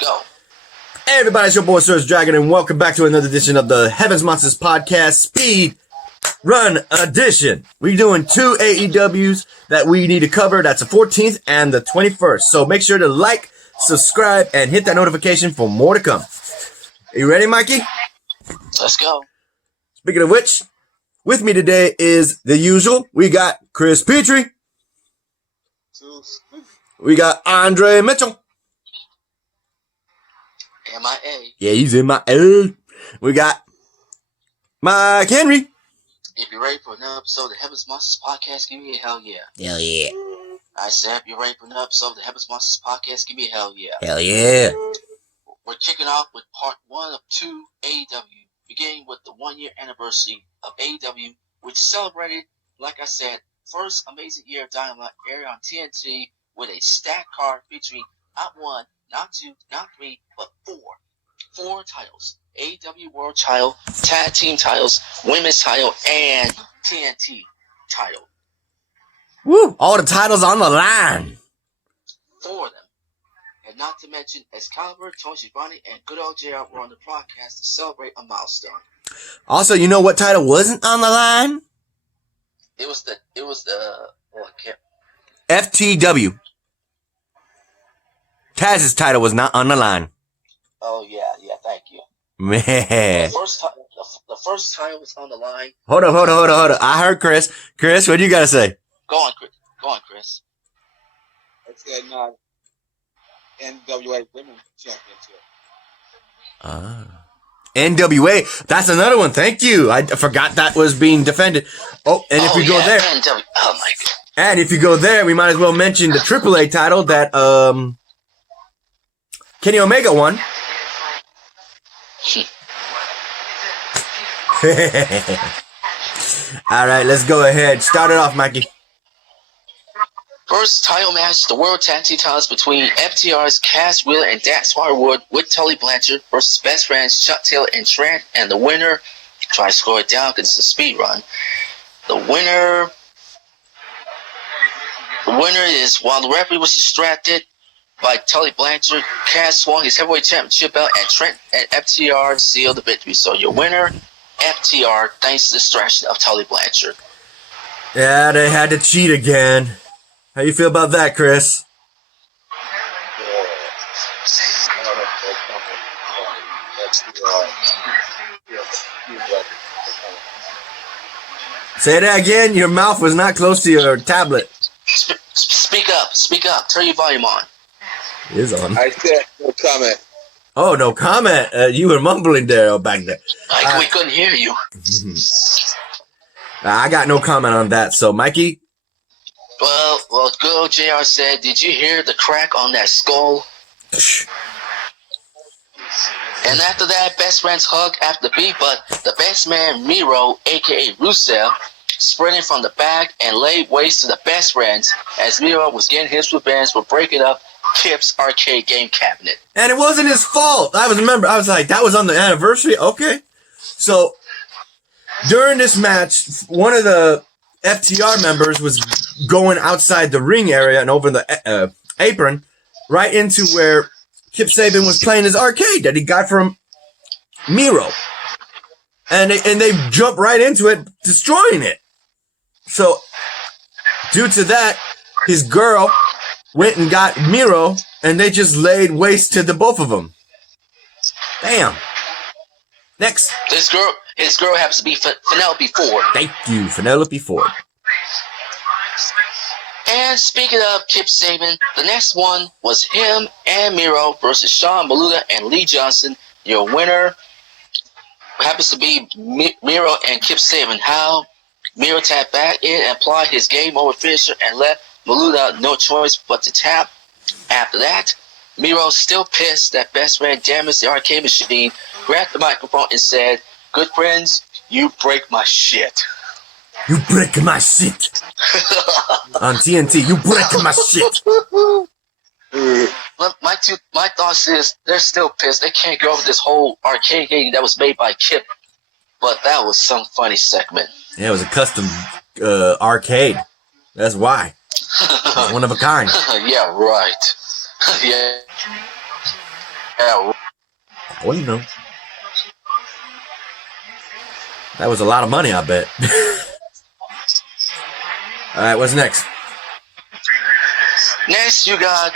Go. Hey everybody, it's your boy Surge Dragon, and welcome back to another edition of the Heavens Monsters Podcast Speed Run Edition. We're doing two AEWs that we need to cover. That's the 14th and the 21st. So make sure to like, subscribe, and hit that notification for more to come. Are you ready, Mikey? Let's go. Speaking of which, with me today is the usual. We got Chris Petrie. We got Andre Mitchell. M.I.A. Yeah, he's in my L. We got Mike Henry. If you're ready for another episode of the Heavens Monsters Podcast, give me a hell yeah. Hell yeah. I said, if you're ready for another episode of the Heavens Monsters Podcast, give me a hell yeah. Hell yeah. We're kicking off with part 1 of 2 AEW, beginning with the 1-year anniversary of AEW, which celebrated, like I said, first amazing year of Dynamite aired on TNT with a stacked card featuring not 1, not 2, not 3, but 4. 4 titles. AEW World title, Tag Team titles, Women's title, and TNT title. Woo! All the titles on the line. 4 of them. And not to mention, Excalibur, Tony Schiavone, and good old JR were on the broadcast to celebrate a milestone. Also, you know what title wasn't on the line? It was the I can't. FTW. Taz's title was not on the line. Oh yeah, thank you. Man. The first title was on the line. Hold up. I heard Chris. Chris, what do you got to say? Go on, Chris. I said NWA Women's Championship. NWA. That's another one. Thank you. I forgot that was being defended. Oh, and if we go there. NWA. Oh my God. And if you go there, we might as well mention the AAA title that Kenny Omega won. All right, let's go ahead. Start it off, Mikey. First title match, the World Tag Team titles between FTR's Cass Wheeler and Dax Harwood with Tully Blanchard versus best friends Chuck Taylor and Trent, and the winner, try to score it down because it's a speed run. The winner is, while the referee was distracted by Tully Blanchard, Cass swung his heavyweight championship belt, and Trent and FTR sealed the victory. So your winner, FTR, thanks to the distraction of Tully Blanchard. Yeah, they had to cheat again. How you feel about that, Chris? Say that again. Your mouth was not close to your tablet. Speak up. Turn your volume on. It is on. I said no comment. Oh, no comment. You were mumbling there back there. We couldn't hear you. I got no comment on that. So, Mikey? Well, good old JR said, did you hear the crack on that skull? And after that, best friends hug after the beat, but the best man, Miro, a.k.a. Rusev, sprinting from the back and laid waste to the best friends as Miro was getting his revenge for breaking up Kip's arcade game cabinet. And it wasn't his fault. I was like, that was on the anniversary? Okay. So, during this match, one of the FTR members was going outside the ring area and over the apron right into where Kip Sabian was playing his arcade that he got from Miro. And they jumped right into it, destroying it. So, due to that, his girl went and got Miro, and they just laid waste to the both of them. Damn. Next. His girl happens to be Penelope Ford. Thank you, Penelope Ford. And speaking of Kip Sabian, the next one was him and Miro versus Sean Maluda and Lee Johnson. Your winner happens to be Miro and Kip Sabian. How Miro tapped back in and applied his game over finisher and left Maluda no choice but to tap. After that, Miro, still pissed that best friend damaged the arcade machine, grabbed the microphone and said, "Good friends, you break my shit." You break my shit. On TNT, you break my shit. My thoughts is they're still pissed. They can't get over this whole arcade game that was made by Kip. But that was some funny segment. Yeah, it was a custom arcade. That's why. One of a kind. Yeah, right. Yeah. Yeah, I wouldn't know. That was a lot of money, I bet. All right, what's next? next, you got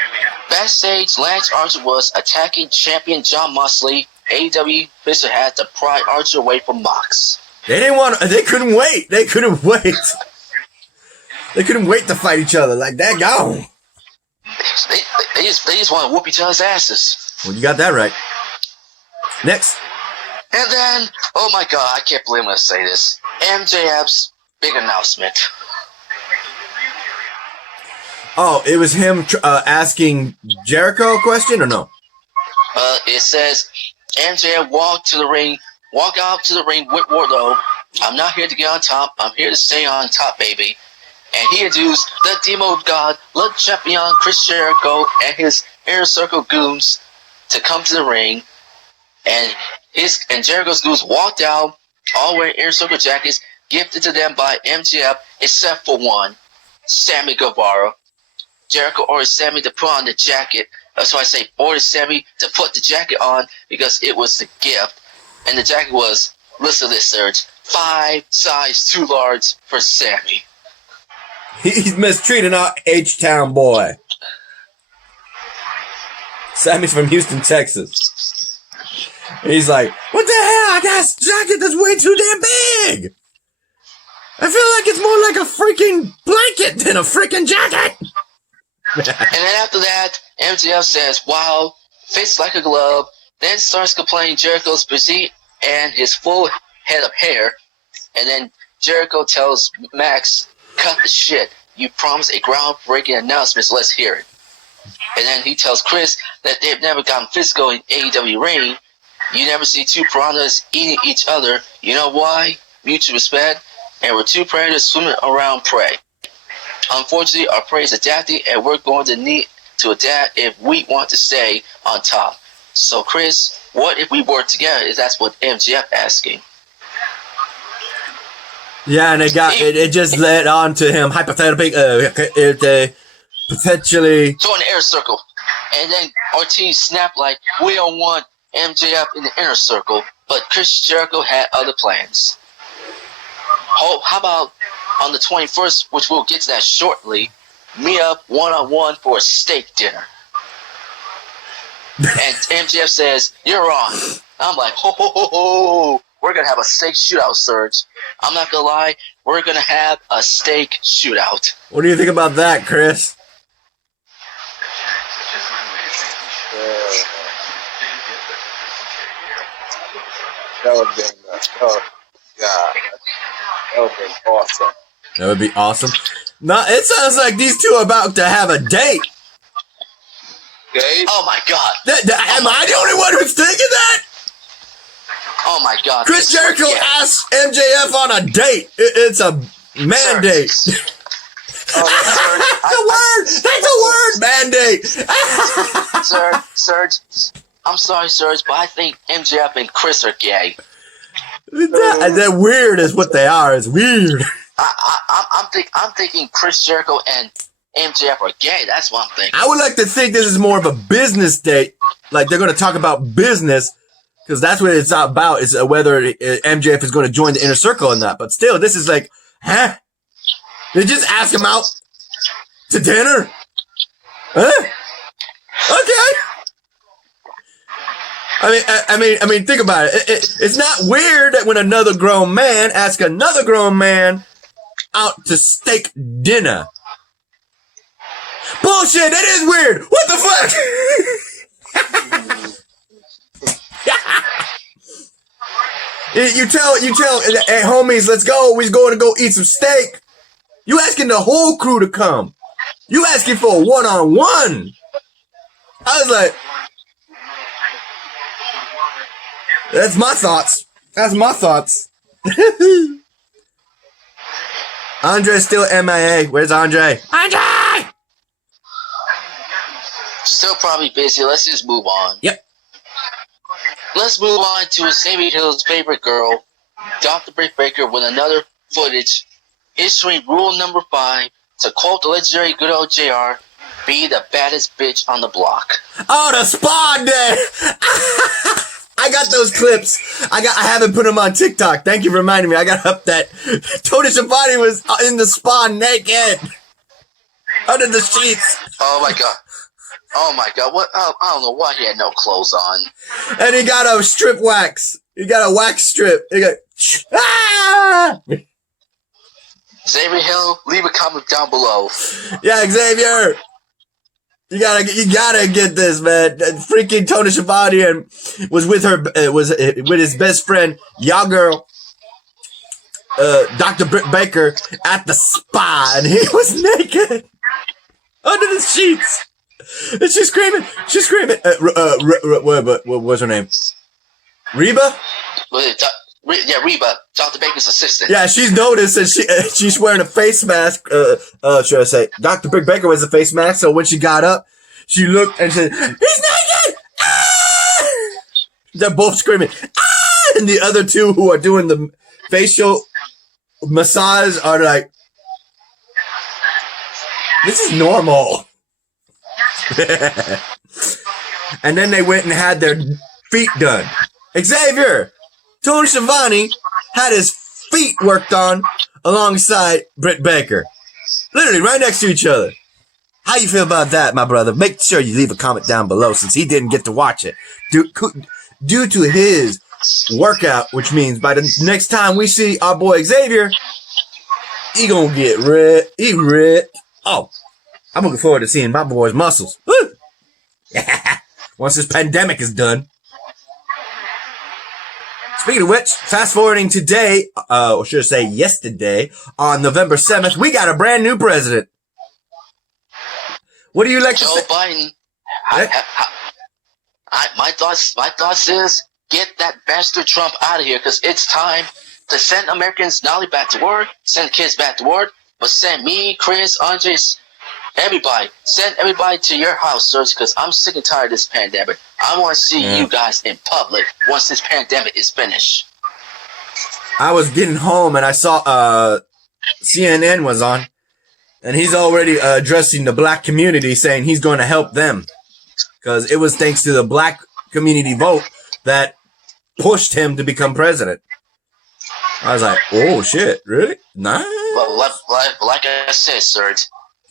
backstage. Lance Archer was attacking champion Jon Moxley. AEW official had to pry Archer away from Mox. They didn't want. They couldn't wait. They couldn't wait. They couldn't wait to fight each other like that. Go. They just want to whoop each other's asses. Well, you got that right. Next. And then, oh my God, I can't believe I'm going to say this. MJF's big announcement. Oh, it was him asking Jericho a question or no? It says MJF walked out to the ring with Wardlow. I'm not here to get on top. I'm here to stay on top, baby. And he introduced the Demo God, Le Champion Chris Jericho, and his Inner Circle goons to come to the ring. And Jericho's goons walked out, all wearing Inner Circle jackets, gifted to them by MJF, except for one, Sammy Gerbar. Jericho ordered Sammy to put on the jacket. That's why I say ordered Sammy to put the jacket on, because it was the gift. And the jacket was, listen to this, Serge, 5 size too large for Sammy. He's mistreating our H-Town boy. Sammy's from Houston, Texas. And he's like, what the hell? I got a jacket that's way too damn big. I feel like it's more like a freaking blanket than a freaking jacket. And then after that, MJF says, wow, fits like a glove. Then starts complaining Jericho's busy and his full head of hair. And then Jericho tells Max, cut the shit. You promised a groundbreaking announcement, so let's hear it. And then he tells Chris that they've never gotten physical in AEW ring. You never see two piranhas eating each other. You know why? Mutual respect. And we're two predators swimming around prey. Unfortunately, our prey is adapting, and we're going to need to adapt if we want to stay on top. So, Chris, what if we work together? That's what MJF asking. Yeah, and it just led on to him hypothetically, potentially join the Inner Circle. And then Ortiz snapped like, we don't want MJF in the Inner Circle, but Chris Jericho had other plans. How about on the 21st, which we'll get to that shortly, meet up one-on-one for a steak dinner. And MJF says, you're on. I'm like, ho, ho, ho, ho. We're going to have a steak shootout, Serge. I'm not going to lie. We're going to have a steak shootout. What do you think about that, Chris? That would have been, oh, God. That would have been awesome. That would be awesome. No, it sounds like these two are about to have a date. Dave? Oh, my God. Am I the only one who's thinking that? Oh, my God. Chris Jericho asked MJF on a date. It's a mandate. That's a word. Mandate. Serge, I'm sorry, Serge, but I think MJF and Chris are gay. They're weird is what they are. It's weird. I'm thinking Chris Jericho and MJF are gay. That's what I'm thinking. I would like to think this is more of a business date. Like they're going to talk about business because that's what it's about. Is whether MJF is going to join the Inner Circle or not. But still, this is like, huh? They just ask him out to dinner? Huh? Okay. I mean, think about it. It's not weird that when another grown man asks another grown man out to steak dinner. Bullshit, that is weird. What the fuck? You tell, hey homies, let's go. We're going to go eat some steak. You asking the whole crew to come. You asking for a one-on-one. I was like, that's my thoughts. Andre's still M.I.A. Where's Andre? Andre! Still probably busy. Let's just move on. Yep. Let's move on to Xavier Hill's favorite girl, Dr. Britt Baker, with another footage issuing rule number 5 to quote the legendary good old JR, be the baddest bitch on the block. Oh, the spawn day! got those clips. I haven't put them on TikTok. Thank you for reminding me. I got up that Tony Schiavone was in the spa naked under the sheets. Oh my god. What? I don't know why he had no clothes on. And he got a strip wax. He got a wax strip. He got Xavier Hill, leave a comment down below. Yeah, Xavier. You gotta get this, man. Freaking Tony Schiavone was with with his best friend, y'all girl, Dr. Britt Baker at the spa, and he was naked under the sheets. And she's screaming. What was her name? Reba? Yeah, Reba, Dr. Baker's assistant. Yeah, she's noticed that she's wearing a face mask. Should I say, Dr. Britt Baker wears a face mask, so when she got up, she looked and said, "He's naked!" Ah! They're both screaming, "Ah!" And the other two who are doing the facial massage are like, "This is normal." And then they went and had their feet done. Xavier, Tony Schiavone had his feet worked on alongside Britt Baker. Literally right next to each other. How you feel about that, my brother? Make sure you leave a comment down below since he didn't get to watch it. Due to his workout, which means by the next time we see our boy Xavier, he gonna get ripped. He ripped. Oh, I'm looking forward to seeing my boy's muscles. Woo! Once this pandemic is done. Speaking of which, fast forwarding today, or should I say yesterday, on November 7th, we got a brand new president. What do you like to say? Joe Biden. My thoughts is get that bastard Trump out of here because it's time to send Americans not only back to work, send kids back to work, but send me, Chris, Andres, everybody. Send everybody to your house, sirs, because I'm sick and tired of this pandemic. I want to see you guys in public once this pandemic is finished. I was getting home and I saw CNN was on, and he's already addressing the black community, saying he's going to help them because it was thanks to the black community vote that pushed him to become president. I was like, oh shit, really? Nice. Well, like I said, Serge.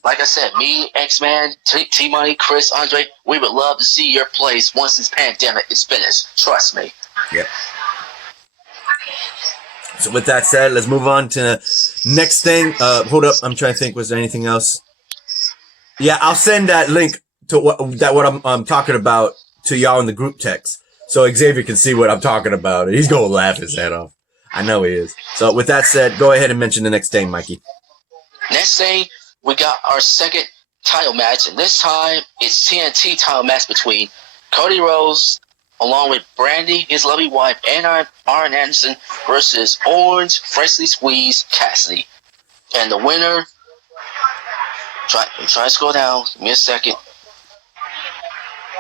Like I said, me, X-Man, T-Money, Chris, Andre, we would love to see your place once this pandemic is finished. Trust me. Yep. So with that said, let's move on to next thing. Hold up. I'm trying to think. Was there anything else? Yeah, I'll send that link to what I'm talking about to y'all in the group text. So Xavier can see what I'm talking about. He's going to laugh his head off. I know he is. So with that said, go ahead and mention the next thing, Mikey. Next thing, we got our second title match, and this time it's TNT title match between Cody Rhodes, along with Brandy, his lovely wife, and Arn Anderson versus Orange, freshly squeezed Cassidy. And the winner, I'm trying to scroll down, give me a second.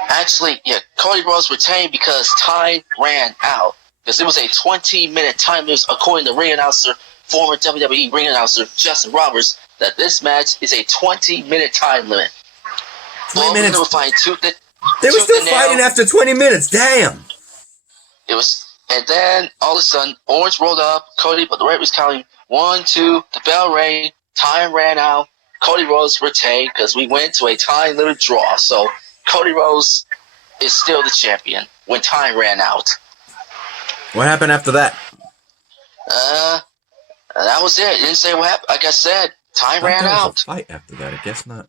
Actually, yeah, Cody Rhodes retained because time ran out. Because it was a 20-minute time limit, according to ring announcer, former WWE ring announcer Justin Roberts, that this match is a 20-minute time limit. 20 minutes. They were still fighting after 20 minutes. Damn. It was, and then all of a sudden, Orange rolled up. Cody, but the ref was counting 1, 2. The bell rang. Time ran out. Cody Rhodes retained because we went to a time limit draw. So Cody Rhodes is still the champion when time ran out. What happened after that? That was it. It didn't say what happened. Like I said, time ran out. Fight after that, I guess not.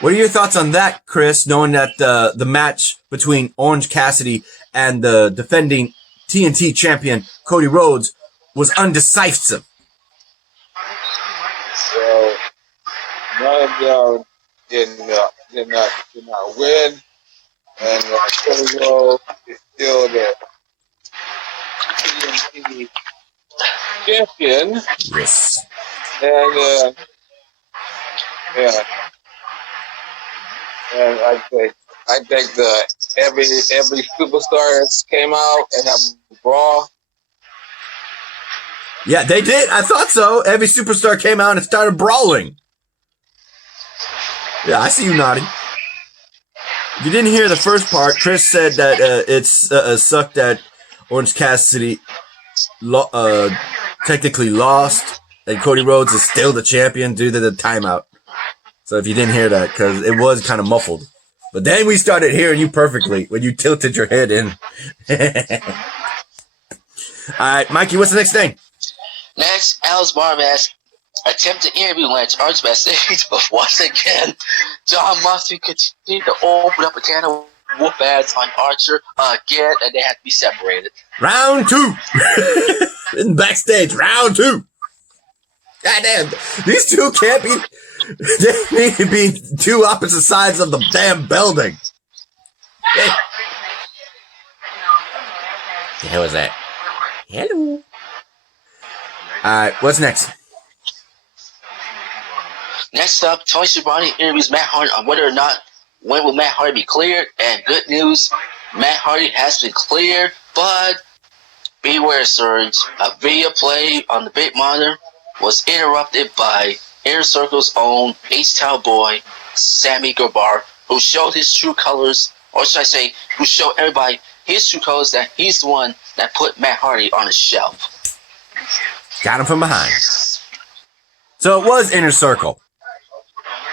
What are your thoughts on that, Chris, knowing that the match between Orange Cassidy and the defending TNT champion Cody Rhodes was undecisive? So none of them did not win, and Cody Rhodes is still the TNT champion. Yes. And yeah. And I think every superstar came out and have a brawl. Yeah, they did. I thought so. Every superstar came out and started brawling. Yeah, I see you nodding. If you didn't hear the first part, Chris said that it's sucked that Orange Cassidy technically lost, and Cody Rhodes is still the champion due to the timeout. So if you didn't hear that, because it was kind of muffled. But then we started hearing you perfectly when you tilted your head in. All right, Mikey, what's the next thing? Next, Alice Barbass attempted to interview Lance Archer backstage, but once again, John Moxley continued to open up a can of whoop ass on Archer again, and they had to be separated. Round 2. In backstage, round 2. Goddamn, these two can't be. They need to be two opposite sides of the damn building. Hey. The hell was that? Hello. Alright, what's next? Next up, Tony Schiavone interviews Matt Hardy on whether or not when will Matt Hardy be cleared. And good news, Matt Hardy has been cleared, but beware, Surge. A video play on the big monitor was interrupted by Inner Circle's own H-Town boy, Sammy Gerbar, who showed his true colors, or should I say, who showed everybody his true colors, that he's the one that put Matt Hardy on the shelf. Got him from behind. So it was Inner Circle.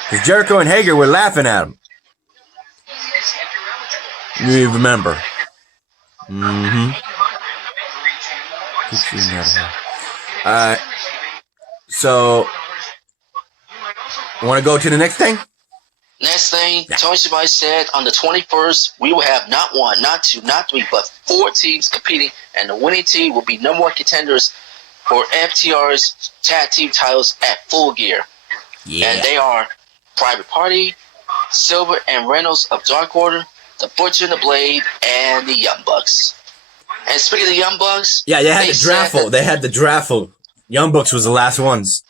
Because Jericho and Hager were laughing at him. You remember. Mm-hmm. Alright. So, want to go to the next thing? Next thing, Tony Schiavone said on the 21st, we will have not one, not two, not three, but 4 teams competing, and the winning team will be no more contenders for FTR's tag team titles at Full Gear. Yeah. And they are Private Party, Silver and Reynolds of Dark Order, the Butcher and the Blade, and the Young Bucks. And speaking of the Young Bucks, yeah, they had the draftful. They had the draftful. Young Bucks was the last ones.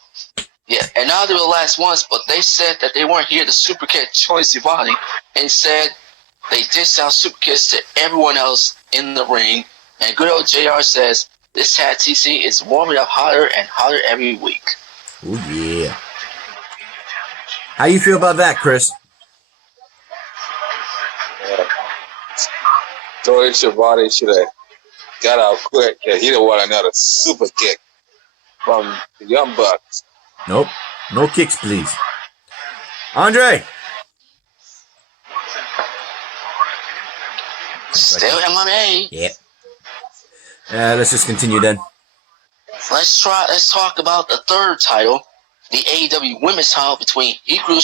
Yeah, and now they were the last ones, but they said that they weren't here to superkick Tony Schiavone, and said they dished out superkicks to everyone else in the ring. And good old JR says this tag TC is warming up hotter and hotter every week. Oh yeah. How you feel about that, Chris? Tony Schiavone should have got out quick because he didn't want another super kick from the Young Bucks. Nope. No kicks, please. Andre. Still M.I.A. Yep. Let's just continue then. Let's talk about the third title, the AEW Women's House between Hikaru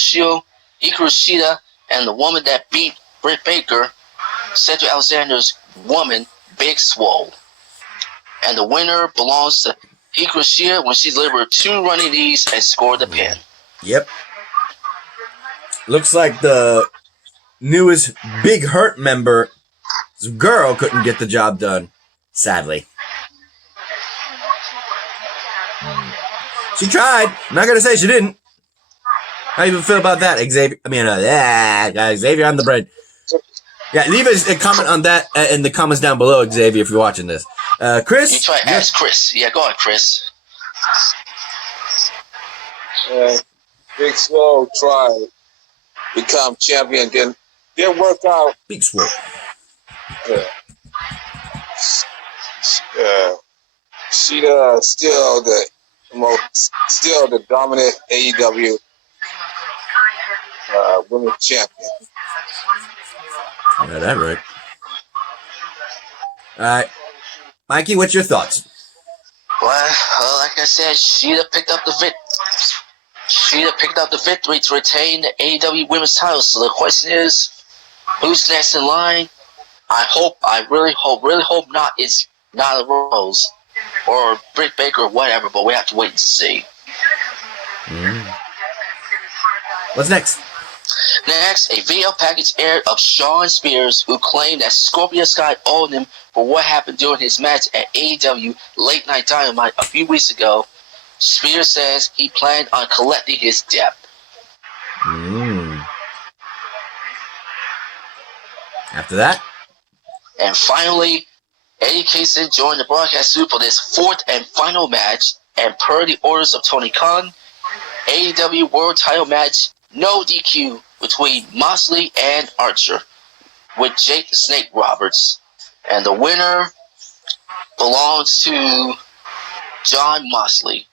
Shida and the woman that beat Britt Baker, Cedric Alexander's woman, Big Swole. And the winner belongs to Hikaru Shida when she delivered 2 running knees and scored the pin. Yep. Looks like the newest Big Hurt member, girl, couldn't get the job done, sadly. She tried. I'm not going to say she didn't. How do you feel about that, Xavier? I mean, Xavier on the bread. Yeah, leave a comment on that in the comments down below, Xavier, if you're watching this. Chris? You try to ask Chris. Yeah, go on, Chris. Big Swole tried to become champion, didn't work out. Big Swole. She's still the dominant AEW women's champion. Yeah, that right. All right, Mikey, what's your thoughts? Well, like I said, Sheeta picked up the victory to retain the AEW Women's House. So the question is, who's next in line? I really hope not. It's not a Rose or Britt Baker or whatever, but we have to wait and see. What's next? Next, a video package aired of Shawn Spears, who claimed that Scorpio Sky owed him for what happened during his match at AEW Late Night Dynamite a few weeks ago. Spears says he planned on collecting his debt. After that? And finally, Eddie Kingston joined the broadcast group for this 4th and final match, and per the orders of Tony Khan, AEW World Title match, no DQ, between Moxley and Archer. with Jake the Snake Roberts. And the winner belongs to John Moxley.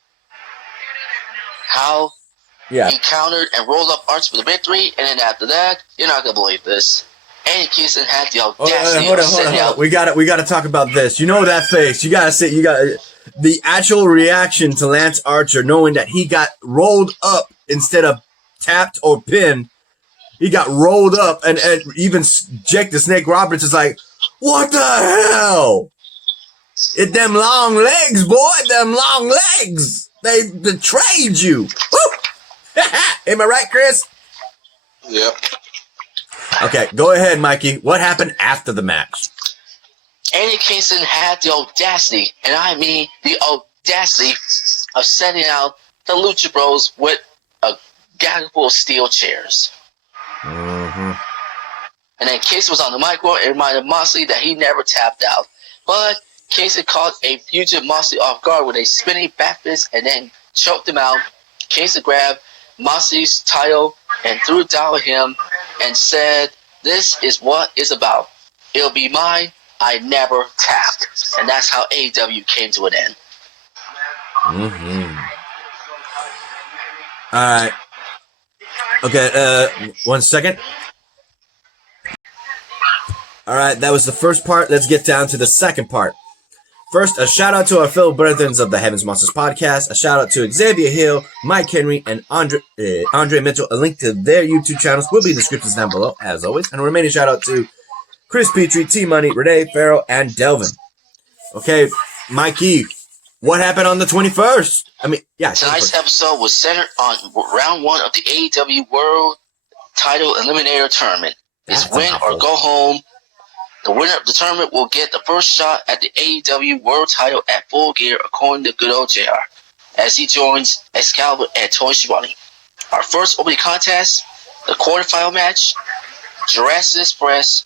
How he countered and rolled up Arch for the victory, and then after that, you're not going to believe this. Eddie Kingston had the audacity hold of on. setting out. We gotta talk about this. You know that face. You gotta say, the actual reaction to Lance Archer, knowing that he got rolled up instead of tapped or pinned. He got rolled up, and even Jake the Snake Roberts is like, what the hell? It them long legs, boy, them long legs. They betrayed you. Woo! Am I right, Chris? Yep. Okay, go ahead, Mikey. What happened after the match? Eddie Kingston had the audacity, and I mean the audacity, of setting out the Lucha Bros with a gaggle full of steel chairs. Mm-hmm. And then Kingston was on the mic and reminded Moxley that he never tapped out. But Kingston caught a fugitive Moxley off guard with a spinning back fist and then choked him out. Kingston grabbed Moxley's title and threw it down at him and said, "This is what it's about. It'll be mine. I never tapped." And that's how AEW came to an end. Mm-hmm. All right. Okay, 1 second. All right, that was the first part. Let's get down to the second part. First, a shout out to our fellow brethren of the Heavens Monsters podcast. A shout out to Xavier Hill, Mike Henry, and Andre Mitchell. A link to their YouTube channels will be in the descriptions down below, as always. And a remaining shout out to Chris Petrie, T Money, Renee, Farrell, and Delvin. Okay, Mikey, what happened on the 21st? Tonight's episode was centered on round 1 of the AEW World Title Eliminator Tournament. It's win or go home. The winner of the tournament will get the first shot at the AEW World Title at Full Gear, according to good old JR, as he joins Excalibur and Tony Schiavone. Our first opening contest, the quarterfinal match, Jurassic Express,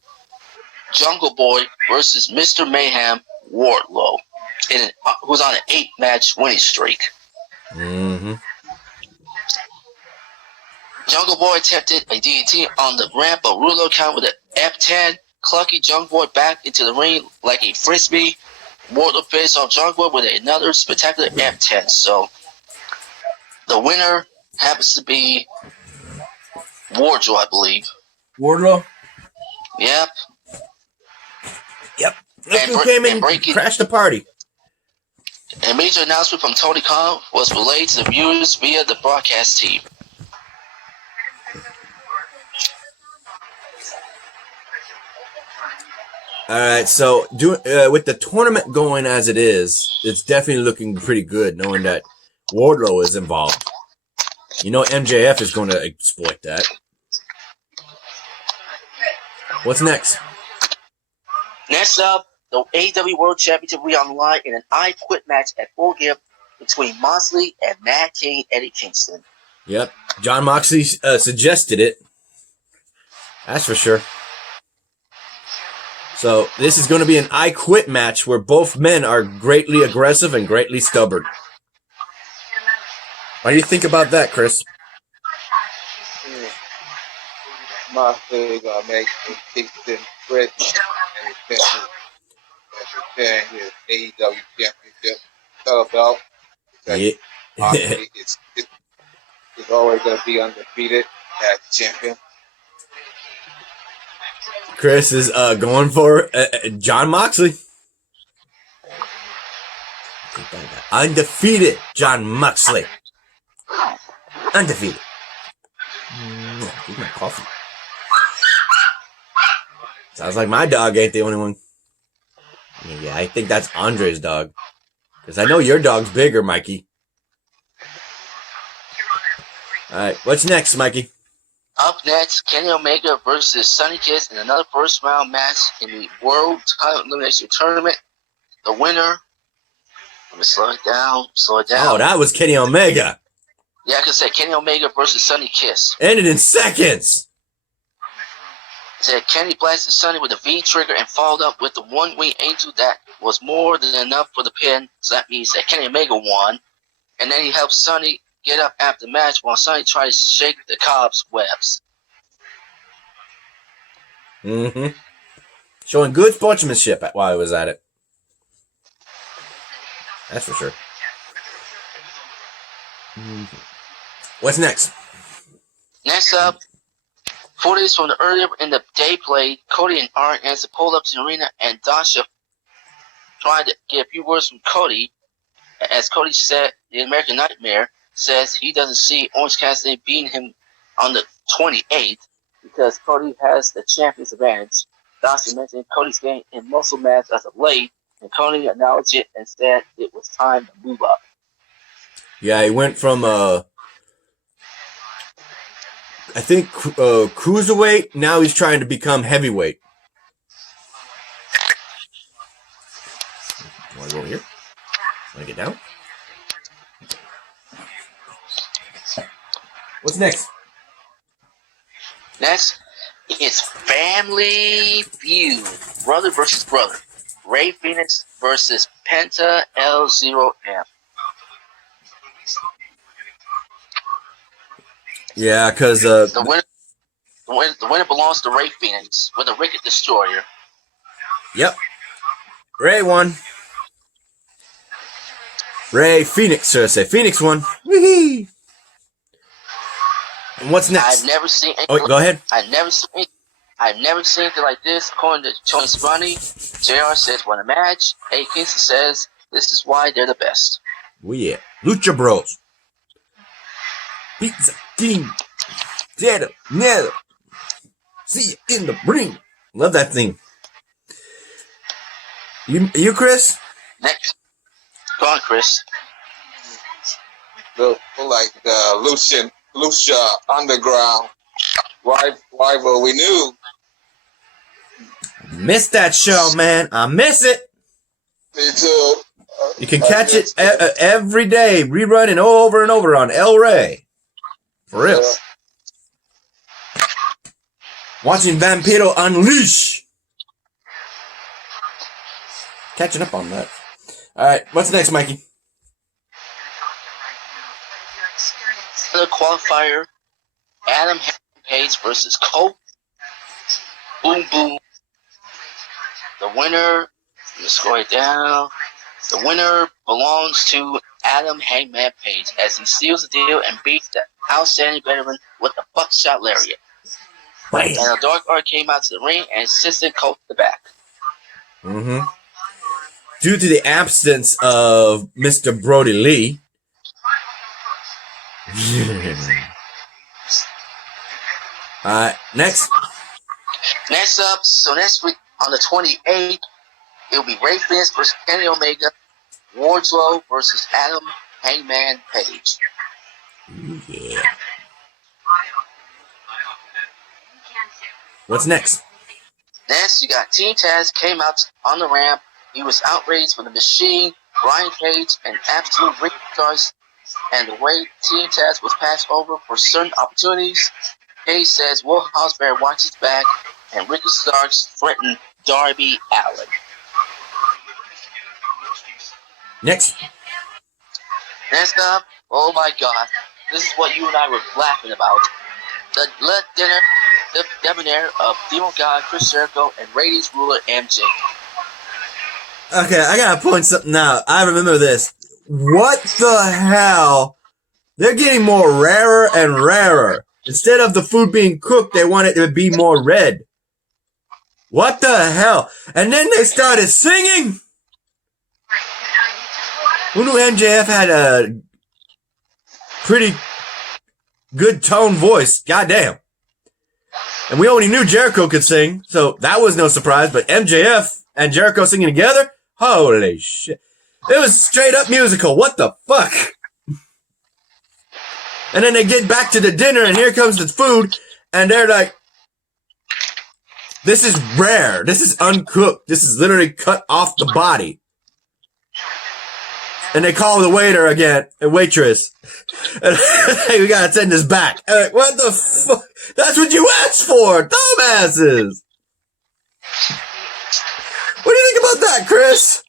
Jungle Boy versus Mr. Mayhem Wardlow, who's on an 8-match winning streak. Mm-hmm. Jungle Boy attempted a DDT on the ramp, but Wardlow countered with an F10. Clucky Jungle Boy back into the ring like a frisbee. Wardlow faced off Jungle Boy with another spectacular F10. So the winner happens to be Wardlow, I believe. Wardlow? Yep. Look who came in and crashed the party. A major announcement from Tony Khan was relayed to the viewers via the broadcast team. All right, so with the tournament going as it is, it's definitely looking pretty good, knowing that Wardlow is involved. You know MJF is going to exploit that. What's next? Next up, the AEW World Championship will be on the line in an I Quit match at Full Gear between Moxley and Mad King Eddie Kingston. Yep, John Moxley suggested it. That's for sure. So this is going to be an I Quit match where both men are greatly aggressive and greatly stubborn. What do you think about that, Chris? Moxley gonna make the Kingston quit and defend his AEW championship title belt. Moxley is always gonna be undefeated as champion. Chris is going for John Moxley. Undefeated John Moxley. Undefeated. Here's my coffee. Sounds like my dog ain't the only one. Yeah, I think that's Andre's dog. Because I know your dog's bigger, Mikey. Alright, what's next, Mikey? Up next, Kenny Omega versus Sonny Kiss in another first round match in the World Title Elimination Tournament. The winner, let me slow it down. Oh, that was Kenny Omega. Yeah, I can say Kenny Omega versus Sonny Kiss. Ended in seconds. Said Kenny blasted Sonny with a V trigger and followed up with the one-wing angel that was more than enough for the pin. So that means that Kenny Omega won. And then he helped Sonny get up after the match while Sonny tried to shake the cobwebs. Mm-hmm. Showing good sportsmanship while I was at it. That's for sure. Mm-hmm. What's next? Next up, footage from the earlier in the day played. Cody and Arn Anderson pulled up to the arena, and Dasha tried to get a few words from Cody. As Cody said, the American Nightmare says he doesn't see Orange Cassidy beating him on the 28th because Cody has the champion's advantage. Dasha mentioned Cody's getting in muscle mass as of late, and Cody acknowledged it and said it was time to move up. Yeah, he went from I think cruiserweight. Now he's trying to become heavyweight. Want to go over here? Want to get down? What's next? Next is Family Feud. Brother versus brother. Ray Phoenix versus Penta L0M. Yeah, because the winner belongs to Ray Phoenix with a Wicked Destroyer. Yep. Ray won. Ray Phoenix, should I say. Phoenix won. Wee-hee. And what's next? I've never seen go ahead. I've never seen anything like this. According to Tony Schiavone, JR says won a match. A. Kingston says this is why they're the best. Oh yeah. Lucha Bros. Pizza King. Zeta. Neta. See you in the ring. Love that thing. You Chris? Next. Go on, Chris. Look like Lucha Underground rival we knew. Missed that show, man. I miss it. Me too. You can catch it every day, rerunning over and over on El Rey. For real. Watching Vampiro Unleash. Catching up on that. Alright, what's next, Mikey? The qualifier, Adam Page versus Colt. Boom, boom. The winner, let's scroll it down. The winner belongs to Adam Hangman Page as he seals the deal and beats the outstanding veteran with the buckshot lariat. Bam. And the Dark Art came out to the ring and assisted Colt to the back. Mm-hmm. Due to the absence of Mr. Brody Lee. Next. Next up, so next week on the 28th, it'll be Ray Phoenix versus Kenny Omega, Wardlow versus Adam Hangman Page. Yeah. What's next? Next, you got Team Taz came out on the ramp. He was outraged for the Machine, Brian Cage, and Absolute Rick Stars, and the way Team Taz was passed over for certain opportunities. Cage says Will Ospreay watches back, and Ricky Starks threatened Darby Allin. Next Next up, oh my God, this is what you and I were laughing about. The debonair of Demon God, Chris Jericho, and Ratings ruler MJ. Okay, I gotta point something out. I remember this. What the hell? They're getting more rarer and rarer. Instead of the food being cooked, they want it to be more red. What the hell? And then they started singing. Who knew MJF had a pretty good tone voice? Goddamn. And we only knew Jericho could sing, so that was no surprise. But MJF and Jericho singing together? Holy shit. It was straight up musical. What the fuck? And then they get back to the dinner, and here comes the food, and they're like, this is rare. This is uncooked. This is literally cut off the body. And they call the waiter again, a waitress. And, hey, we gotta send this back. And like, what the fuck? That's what you asked for, dumbasses. What do you think about that, Chris?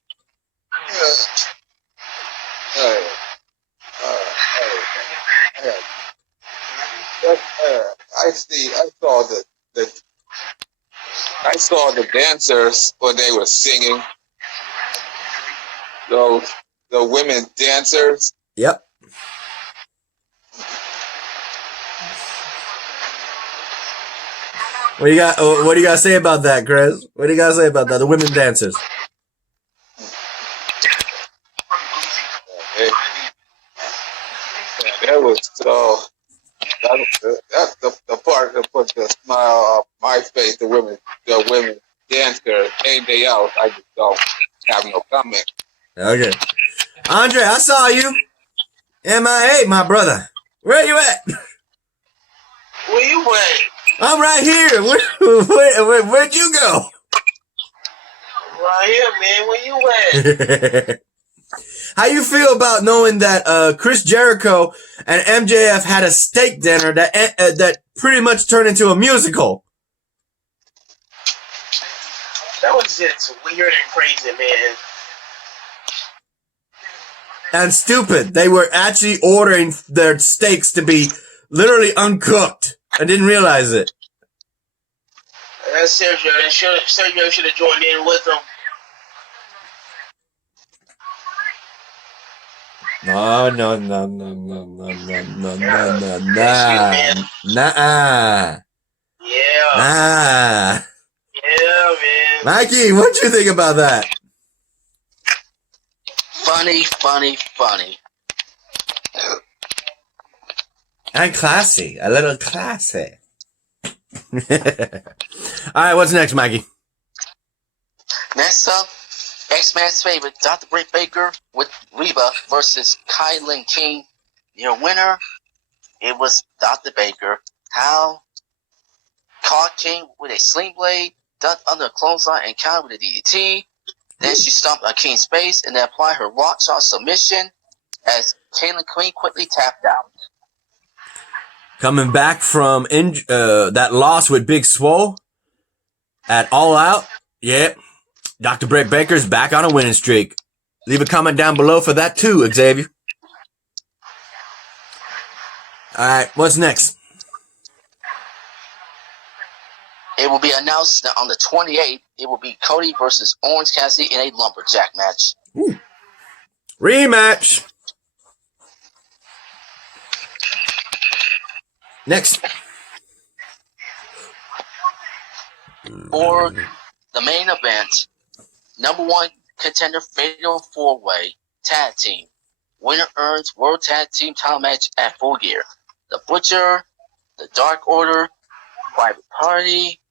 I saw the I saw the dancers when they were singing. Those the women dancers. Yep. What do you got? What do you got to say about that, Chris? What do you got to say about that? The women dancers. That was so. That's the part that put the smile off my face. The women dancers, any day else, I just don't have no comment. Okay. Andre, I saw you. M.I.A, my brother. Where you at? Where you at? I'm right here. Where'd you go? Right here, man. Where you at? How you feel about knowing that Chris Jericho and MJF had a steak dinner that pretty much turned into a musical? That was just weird and crazy, man. And stupid. They were actually ordering their steaks to be literally uncooked. I didn't realize it. That's Sergio. Sergio should have joined in with them. No. Nah. Yeah, man. Mikey, what you think about that? Funny. And classy. A little classy. Alright, what's next, Mikey? Next up, X-Man's favorite, Dr. Britt Baker with Reba versus Kylan King. Your winner, it was Dr. Baker. How caught King with a sling blade, ducked under a clothesline, and countered with a DDT. Then she stomped on King's face and then applied her rock shot submission as Kylan King quickly tapped out. Coming back from that loss with Big Swole at All Out. Yep. Dr. Britt Baker's back on a winning streak. Leave a comment down below for that too, Xavier. Alright, what's next? It will be announced that on the 28th, it will be Cody versus Orange Cassidy in a lumberjack match. Ooh. Rematch. Next. For the main event, number one contender fatal four-way tag team. Winner earns World Tag Team title match at Full Gear. The Butcher, the Dark Order, Private Party,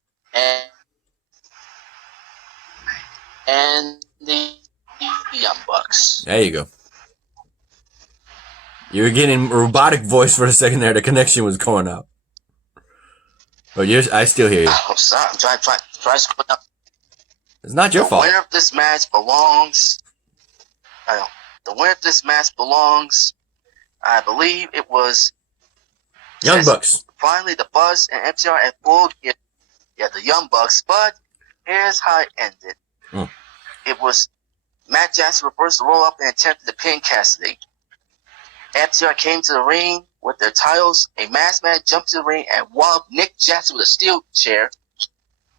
and the Young Bucks. There you go. You were getting robotic voice for a second there. The connection was going out. But I still hear you. Oh, sorry. I'm trying to split up. It's not your fault. The winner of this match belongs. The winner of this match belongs. I believe it was Young Bucks. Finally, the Buzz and MTR at Full Gear. Yeah, the Young Bucks. But here's how it ended. It was Matt Jackson reversed the roll up and attempted to pin Cassidy. FTR came to the ring with their titles. A masked man jumped to the ring and walloped Nick Jackson with a steel chair.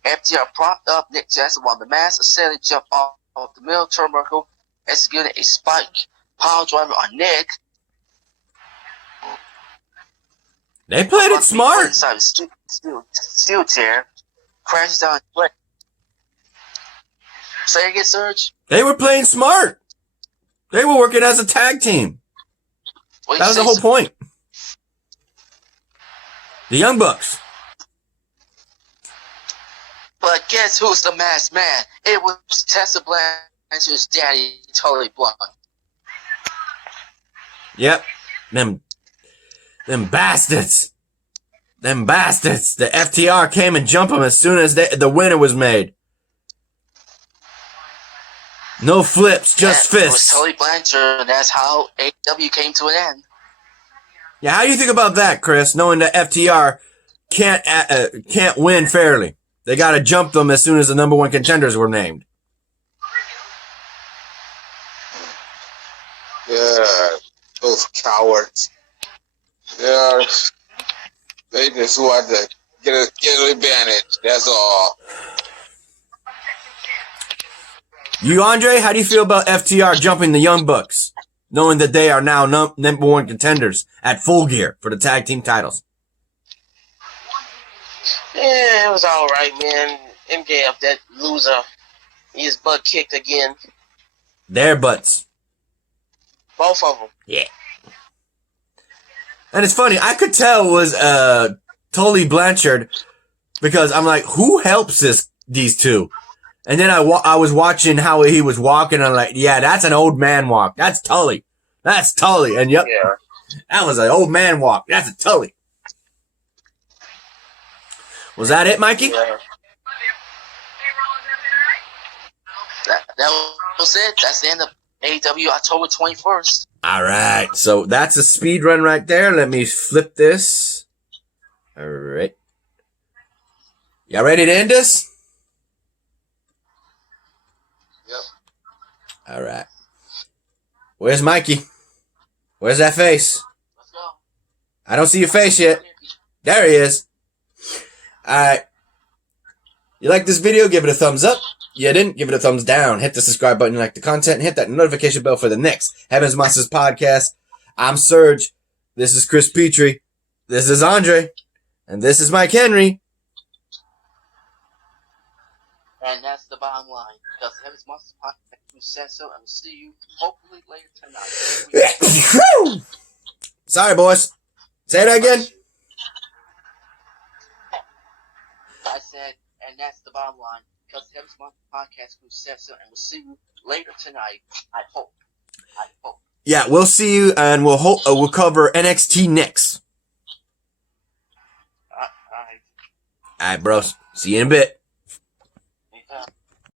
FTR propped up Nick Jackson while the masked assailant jumped off the middle turnbuckle, executing a spike pile driver on Nick. They played it smart. Inside the steel chair, crashes down. Say again, Serge? They were playing smart. They were working as a tag team. That was the whole point. The Young Bucks. But guess who's the masked man? It was Tessa Blanchard's daddy, Tully Blanc. Yep. Them bastards. Them bastards. The FTR came and jumped them as soon as the winner was made. No flips, just fists. It was Tully Blanchard, and that's how AEW came to an end. Yeah, how do you think about that, Chris? Knowing that FTR can't win fairly, they got to jump them as soon as the number one contenders were named. Yeah, those cowards. Yeah, they just want to get an advantage. That's all. You, Andre, how do you feel about FTR jumping the Young Bucks, knowing that they are now number one contenders at Full Gear for the tag team titles? Yeah, it was all right, man. MJF, that loser, his butt kicked again. Their butts. Both of them. Yeah. And it's funny, I could tell it was Tully Blanchard because I'm like, who helps these two? And then I was watching how he was walking, and I'm like, yeah, that's an old man walk. That's Tully. That's Tully. And yep, Yeah. that was an old man walk. That's a Tully. Was that it, Mikey? Yeah. That was it. That's the end of AEW October 21st. All right. So that's a speed run right there. Let me flip this. All right. Y'all ready to end this? Yep. All right. Where's Mikey? Where's that face? Let's go. I don't see your face yet. There he is. All right. You like this video? Give it a thumbs up. You didn't? Give it a thumbs down. Hit the subscribe button. You like the content. And hit that notification bell for the next Heaven's Monsters podcast. I'm Serge. This is Chris Petrie. This is Andre. And this is Mike Henry. And that's the bottom line. Because Heaven's Monsters podcast, who said so, and we'll see you hopefully later tonight. Sorry, boys. Say that again. I said, and that's the bottom line. Because Heaven's Monsters podcast, who said so, and we'll see you later tonight. I hope. Yeah, we'll see you, and we'll cover NXT next. All right. All right, bros. See you in a bit.